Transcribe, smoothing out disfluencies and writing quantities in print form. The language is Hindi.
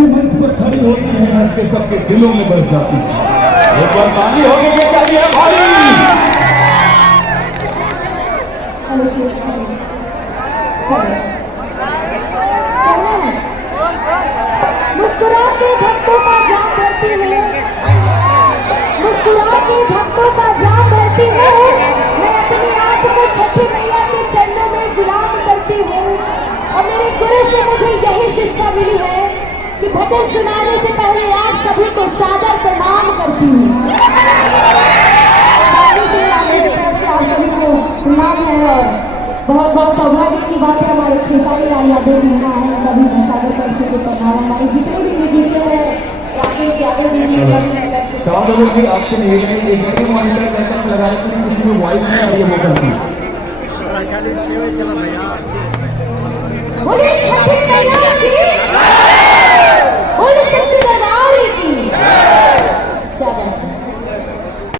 भी मंच पर खड़ी होती है हंस के सबके दिलों में बस जाती है। एक बार ताली होगी क्या चाहिए भाई? मुस्कुरा के भक्तों का जाम भरती है, मुस्कुरा के भक्तों का जाम भरती है। मैं अपने आप को छठी मैया के चरणों में गुलाम करती हूँ और मेरे गुरु से मुझे यही शिक्षा मिली है कि भजन सुनाने से पहले आप सभी को सादर प्रणाम करती हूँ। मेरी तरफ से आप सभी को प्रणाम है और बहुत बहुत सौभाग्य की बात है हमारे खेसारी लाल यादव जी यहाँ आए, कभी मैं सादर कर चुके प्रणाम। हमारे जितने भी म्यूजिशियन है, राकेश यादव जी की साउंड अगर कोई आपसे नहीं लगे, जितने मॉनिटर बैकअप लगा रहे थे किसी में वॉइस नहीं आ रही है वो करती। बोलिए छठी मैया की